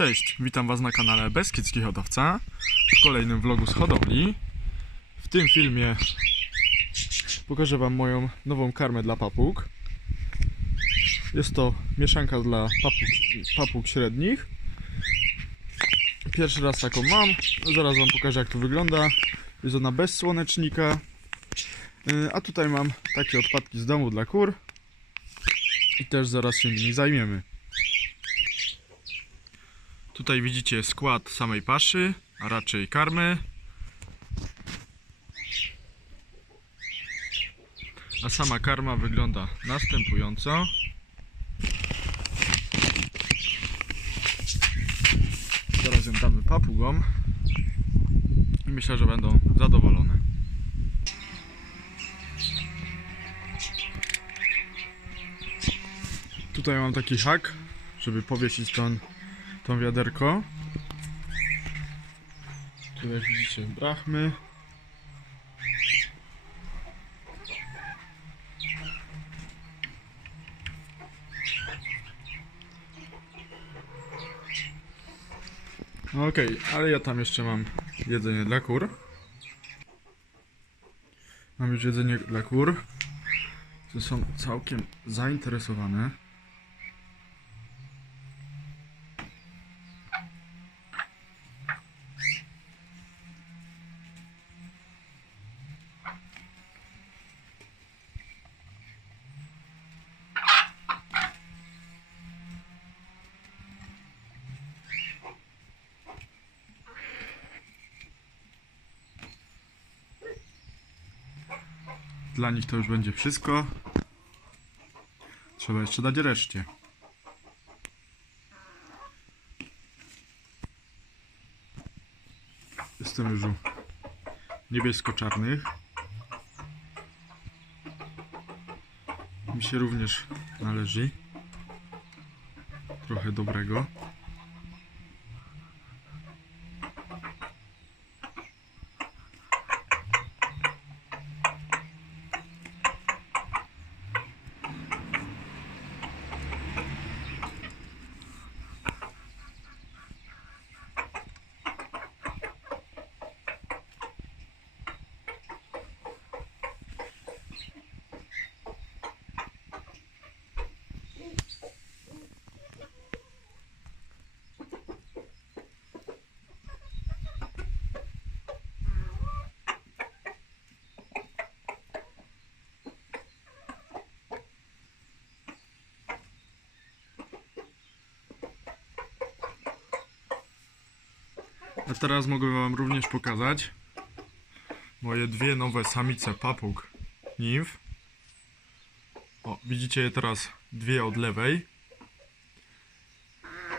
Cześć, witam Was na kanale Beskidzki Hodowca w kolejnym vlogu z hodowli. W tym filmie pokażę Wam moją nową karmę dla papug. Jest to mieszanka dla papug, papug średnich. Pierwszy raz taką mam, zaraz Wam pokażę jak to wygląda. Jest ona bez słonecznika. Yy, A tutaj mam takie odpadki z domu dla kur i też zaraz się nimi zajmiemy. Tutaj widzicie skład samej paszy, a raczej karmy. A sama karma wygląda następująco. Papugom. I myślę, że będą zadowolone. Tutaj mam taki hak, żeby powiesić ten to wiaderko. Tu jak widzicie brachmy. Okej, ale ja tam jeszcze mam jedzenie dla kur. Mam już jedzenie dla kur. są całkiem zainteresowane. Dla nich to już będzie wszystko. Trzeba jeszcze dać reszcie. Jestem już u niebiesko-czarnych. Mi się również należy trochę dobrego. A teraz mogę Wam również pokazać moje dwie nowe samice papug nimf. O, widzicie je teraz dwie od lewej.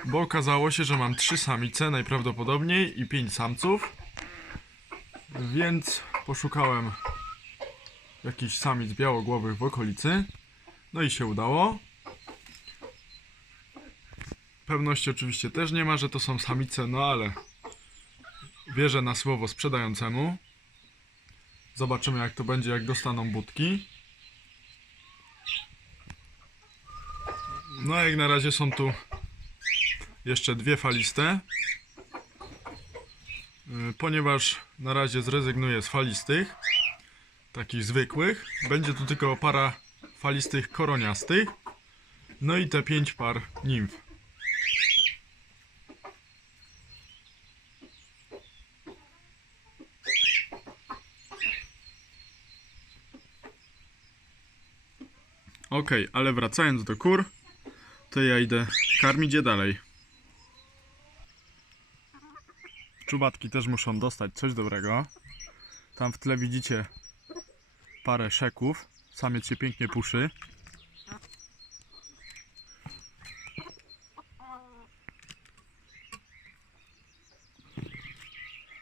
Bo okazało się, że mam trzy samice najprawdopodobniej i pięć samców. Więc poszukałem jakichś samic białogłowych w okolicy. No i się udało. Pewności oczywiście też nie ma, że to są samice, no ale wierzę na słowo sprzedającemu. Zobaczymy jak to będzie, jak dostaną budki. No jak na razie są tu jeszcze dwie faliste. Yy, Ponieważ na razie zrezygnuję z falistych, takich zwykłych, będzie tu tylko para falistych koroniastych. No i te pięć par nimf. Okej, ale wracając do kur, to ja idę karmić je dalej. Czubatki też muszą dostać coś dobrego. Tam w tle widzicie parę szeków. Samiec się pięknie puszy.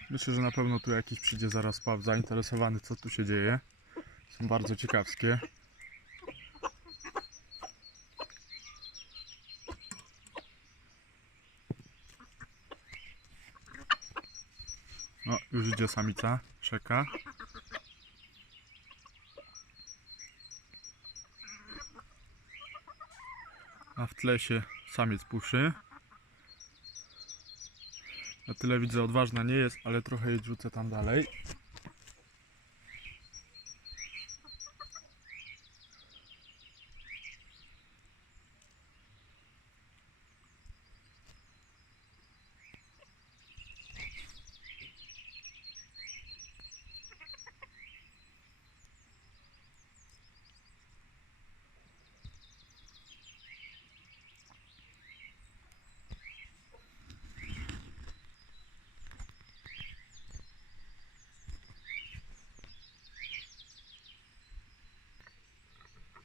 Myślę, że na pewno tu jakiś przyjdzie zaraz paw zainteresowany co tu się dzieje. Są bardzo ciekawskie. O, już idzie samica, czeka. A w tle się samiec puszy. Na tyle widzę odważna nie jest, ale trochę jej rzucę tam dalej.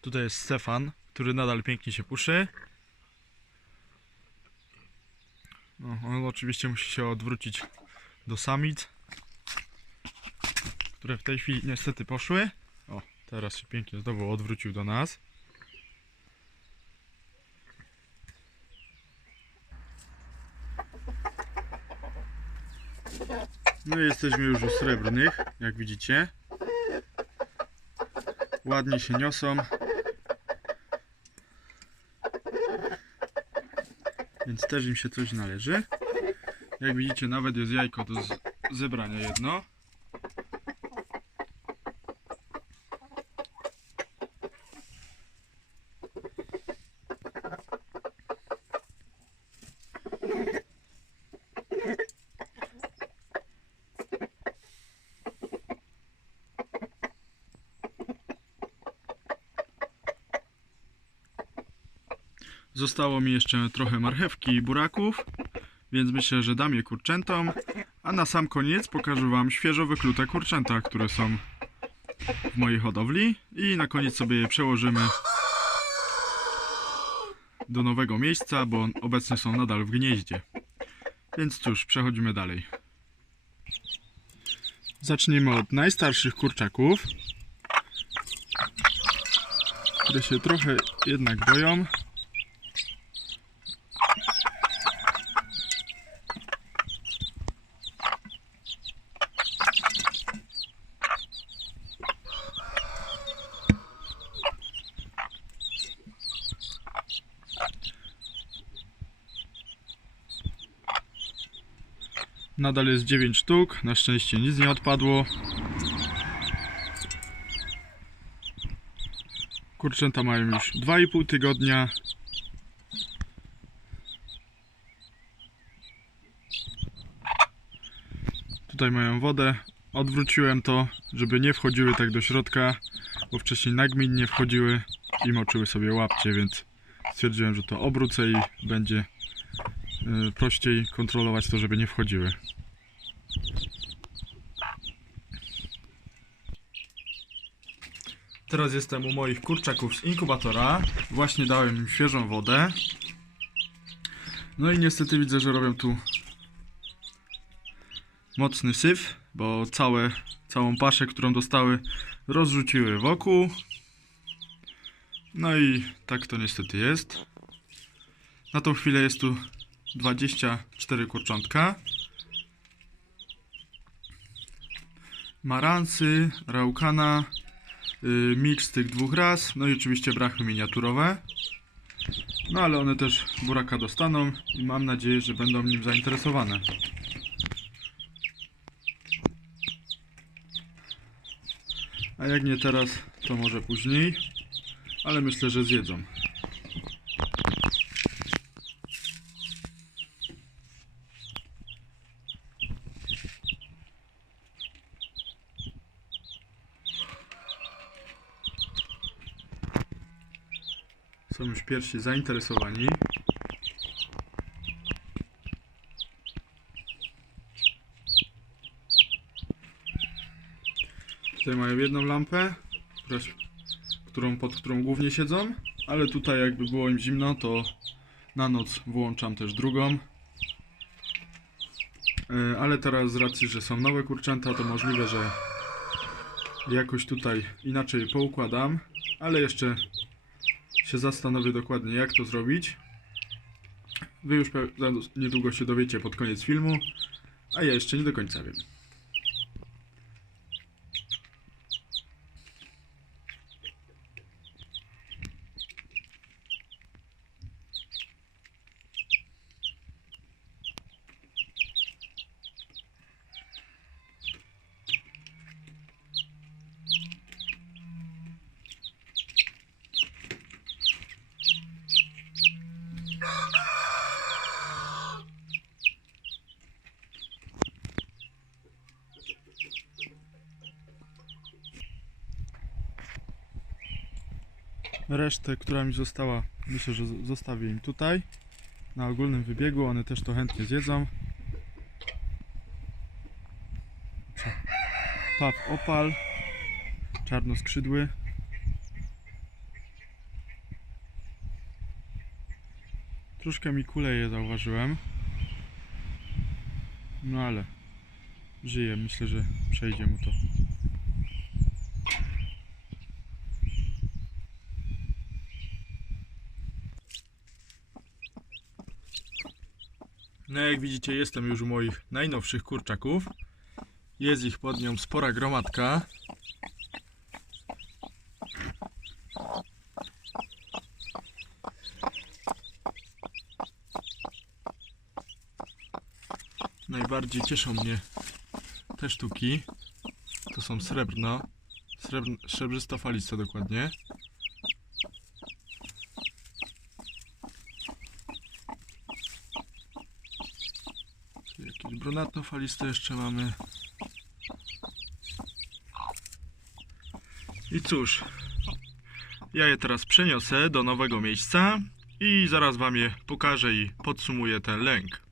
Tutaj jest Stefan, który nadal pięknie się puszy. No, on oczywiście musi się odwrócić do samic, które w tej chwili niestety poszły. O, teraz się pięknie znowu odwrócił do nas. No i jesteśmy już u srebrnych, jak widzicie. Ładnie się niosą. Więc też im się coś należy. Jak widzicie, nawet jest jajko do zebrania jedno. Zostało mi jeszcze trochę marchewki i buraków, więc myślę, że dam je kurczętom. A na sam koniec pokażę Wam świeżo wyklute kurczęta, które są w mojej hodowli. I na koniec sobie je przełożymy do nowego miejsca, bo obecnie są nadal w gnieździe. Więc cóż, przechodzimy dalej. Zacznijmy od najstarszych kurczaków, które się trochę jednak boją. Nadal jest 9 sztuk, na szczęście nic nie odpadło. Kurczęta mają już 2,5 tygodnia. Tutaj mają wodę. Odwróciłem to, żeby nie wchodziły tak do środka, bo wcześniej nagminnie wchodziły i moczyły sobie łapcie, więc stwierdziłem, że to obrócę i będzie prościej kontrolować to, żeby nie wchodziły. Teraz jestem u moich kurczaków z inkubatora. Właśnie dałem im świeżą wodę. No i niestety widzę, że robią tu mocny syf, bo całe, całą paszę, którą dostały, rozrzuciły wokół. No i tak to niestety jest. Na tą chwilę jest tu 24 kurczątka. Maransy, raukana, y, miks tych dwóch ras, no i oczywiście brachy miniaturowe. No ale one też buraka dostaną i mam nadzieję, że będą nim zainteresowane. A jak nie teraz, to może później, ale myślę, że zjedzą. Są już pierwsi zainteresowani. Tutaj mają jedną lampę, którą, pod którą głównie siedzą, ale tutaj jakby było im zimno, to na noc włączam też drugą. E, Ale teraz z racji, że są nowe kurczęta, to możliwe, że jakoś tutaj inaczej poukładam, ale jeszcze się zastanowię dokładnie jak to zrobić. Wy już niedługo się dowiecie pod koniec filmu, a ja jeszcze nie do końca wiem. Resztę, która mi została, myślę, że zostawię im tutaj. Na ogólnym wybiegu, one też to chętnie zjedzą. Paw opal, czarnoskrzydły. Troszkę mi kuleje zauważyłem. No ale żyje, myślę, że przejdzie mu to. No jak widzicie jestem już u moich najnowszych kurczaków. Jest ich pod nią spora gromadka. Najbardziej cieszą mnie te sztuki. To są srebrno. Srebr, srebrzystofalice dokładnie. Tu Jakieś brunatno-faliste jeszcze mamy. I cóż, ja je teraz przeniosę do nowego miejsca i zaraz wam je pokażę i podsumuję ten lęk.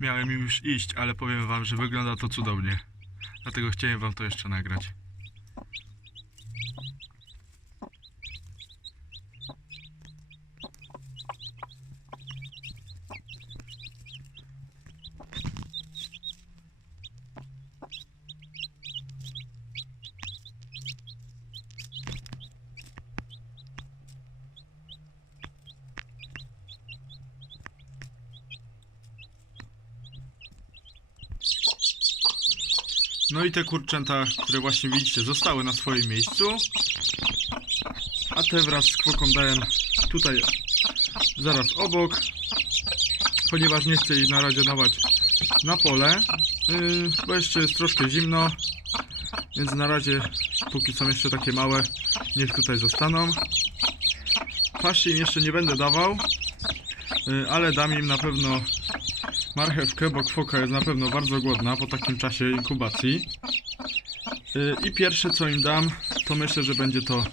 Miałem już iść, ale powiem wam, że wygląda to cudownie. Dlatego chciałem wam to jeszcze nagrać. No i te kurczęta, które właśnie widzicie, zostały na swoim miejscu. A te wraz z krokodylem tutaj zaraz obok. Ponieważ nie chcę ich na razie dawać na pole, yy, bo jeszcze jest troszkę zimno. Więc na razie, póki są jeszcze takie małe, niech tutaj zostaną. Paszy im jeszcze nie będę dawał, yy, ale dam im na pewno marchewkę, bo kwoka jest na pewno bardzo głodna po takim czasie inkubacji. Yy, I pierwsze co im dam, to myślę, że będzie to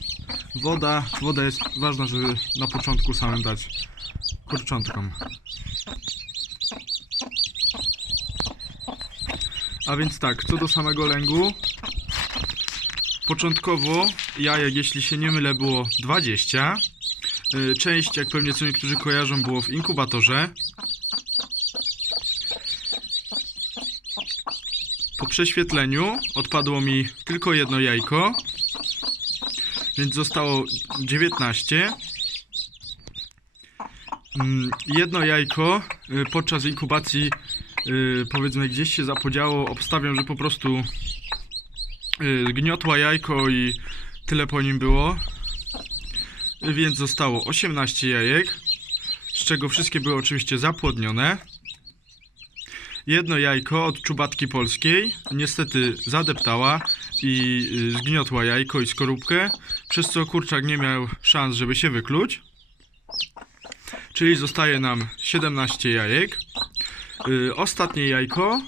woda. Woda jest ważna, żeby na początku samym dać kurczątkom. A więc tak, co do samego lęgu. Początkowo jajek, jeśli się nie mylę, było 20. Yy, Część, jak pewnie co niektórzy kojarzą, było w inkubatorze. Prześwietleniu odpadło mi tylko jedno jajko, więc zostało 19. Mm, Jedno jajko y, podczas inkubacji y, powiedzmy gdzieś się zapodziało. Obstawiam, że po prostu y, gniotła jajko i tyle po nim było. Więc zostało 18 jajek, z czego wszystkie były oczywiście zapłodnione. Jedno jajko od czubatki polskiej niestety zadeptała i y, zgniotła jajko i skorupkę, przez co kurczak nie miał szans, żeby się wykluć. Czyli zostaje nam 17 jajek. Y, Ostatnie jajko,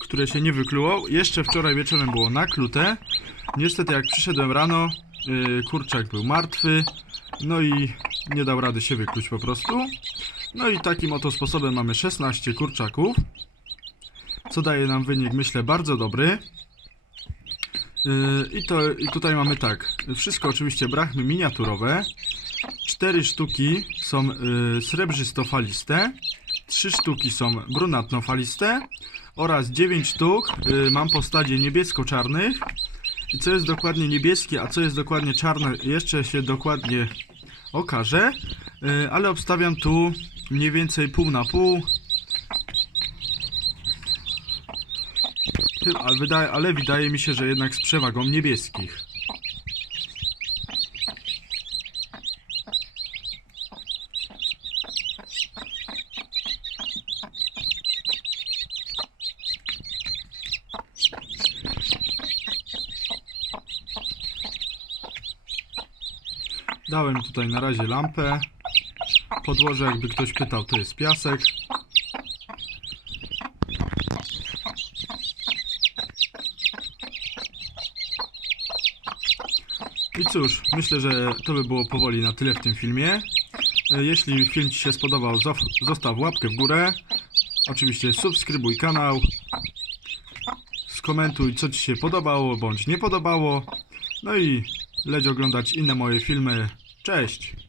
które się nie wykluło, jeszcze wczoraj wieczorem było naklute. Niestety jak przyszedłem rano, y, kurczak był martwy, no i nie dał rady się wykluć po prostu. No i takim oto sposobem mamy 16 kurczaków co daje nam wynik, myślę, bardzo dobry. Yy, I, to, I tutaj mamy tak, wszystko oczywiście brachmy miniaturowe, cztery sztuki są yy, srebrzystofaliste, trzy sztuki są brunatnofaliste. Oraz 9 sztuk yy, mam po stadzie niebiesko-czarnych. I co jest dokładnie niebieskie, a co jest dokładnie czarne, jeszcze się dokładnie okaże, yy, ale obstawiam tu mniej więcej pół na pół, Ale wydaje, ale wydaje mi się, że jednak z przewagą niebieskich. Dałem tutaj na razie lampę. Podłoże, jakby ktoś pytał, to jest piasek. Cóż, myślę, że to by było powoli na tyle w tym filmie. E, Jeśli film Ci się spodobał, zostaw łapkę w górę. Oczywiście subskrybuj kanał. Skomentuj, co Ci się podobało bądź nie podobało. No i leć oglądać inne moje filmy. Cześć!